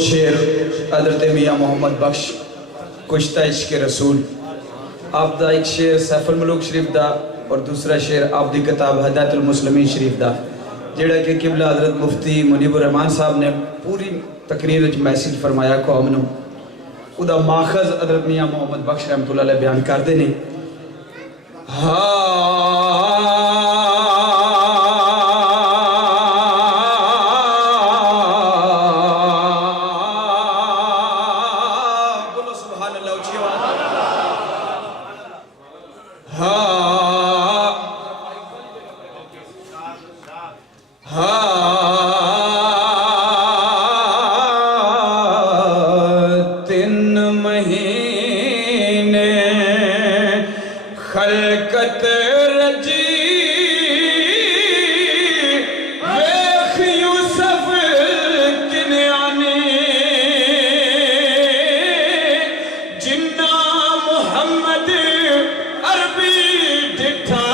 شعر حضرت میاں محمد بخش کشتہ عشق رسول آپ دا ایک شعر سیف الملوک شریف دا اور دوسرا شعر آپ دی کتاب ہدایت المسلمین شریف دا جیڑا کہ قبلہ حضرت مفتی منیب الرحمان صاحب نے پوری تقریر وچ میسیج فرمایا قوم نو او دا ماخذ حضرت میاں محمد بخش رحمۃ اللہ علیہ بیان کردے نے بولو سبحان اللہ اچھی آواز خلقت رجی ویخ یوسف کنیانی جنہ محمد عربی ڈٹھا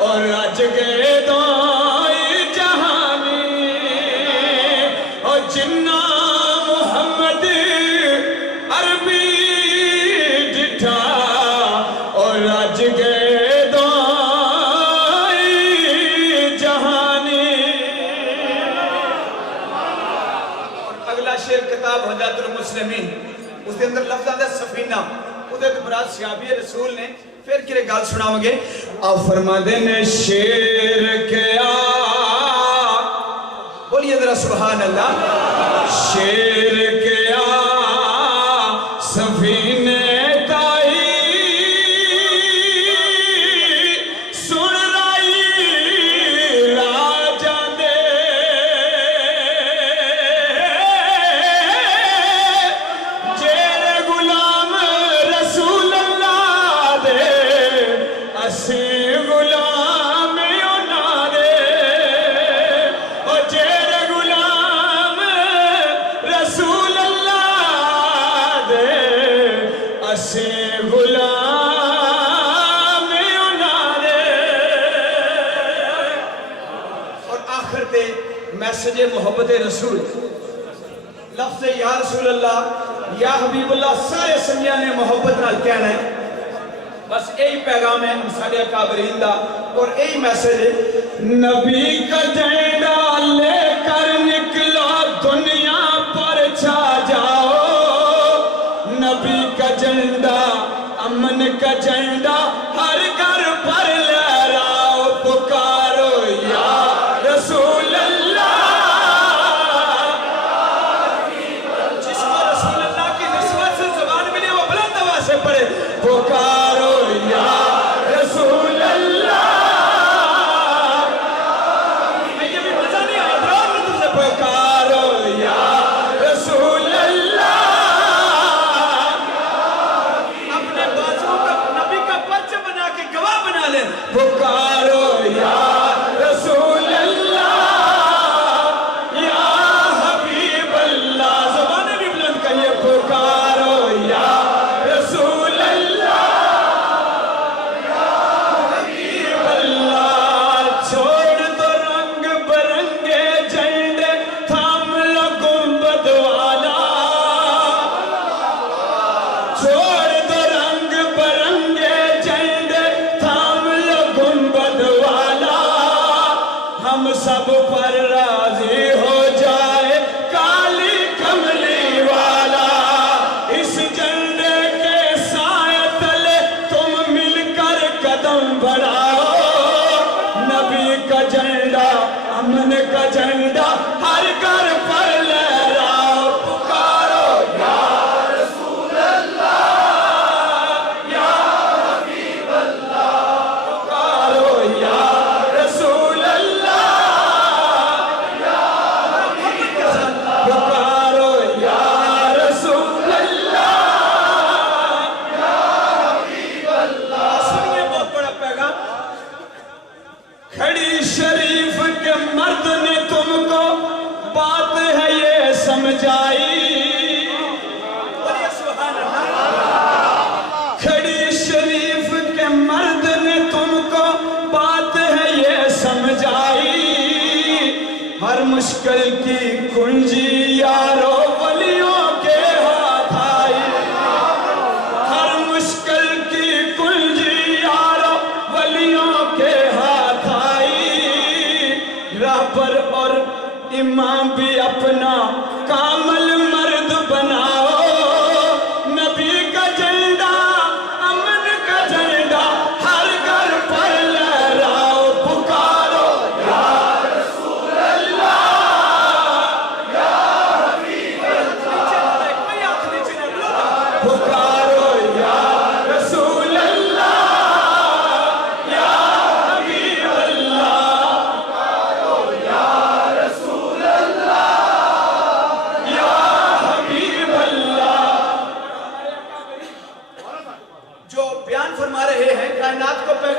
اور اج گئے دائی جہانی اور جنہ محمد عربی ڈٹھا رج گئے دائی جہانی اگلا شعر کتاب ہدایت المسلمین اس کے اندر لفظ آتا ہے سفینہ ادھے تو برات صحابی رسول نے پھر کرے گال سناؤں گے آپ فرما دینے شیر کیا بولیے ذرا سبحان اللہ شیر کیا سفینے میسج محبت رسول لفظ یا رسول اللہ یا حبیب اللہ سارے سنگیاں نے محبت نال کہنا ہے بس یہی پیغام ہے سارے اکابرین دا اور یہی میسج ہے نبی کا جھنڈا لے کر نکلا دنیا پر چھا جاؤ نبی کا جھنڈا امن کا جھنڈا ہر گھر پر لہراؤ پکارو یا رسول اللہ پڑے پکارو یا رسول اللہ یہ بھی مزہ نہیں آیا بران میں تم سے پکارو یا رسول اللہ اپنے بازوں کا نبی کا پرچہ بنا کے گواہ بنا لیں پکارو یا رسول اللہ یا حبیب اللہ زبانیں بھی بلند کریے پکارو یا سب پر راضی ہو جائے کالی کملی والا اس جھنڈے کے سائے تلے تم مل کر قدم بڑھاؤ نبی کا جھنڈا امن کا جھنڈا ہر گھر پر لہراؤ پکارو یا رسول اللہ یا حبیب اللہ پکارو یا رسول اللہ شریف کے مرد نے تم کو بات ہے یہ سمجھائی کھڑی شریف کے مرد نے تم کو بات ہے یہ سمجھائی ہر مشکل کی کنجی یارو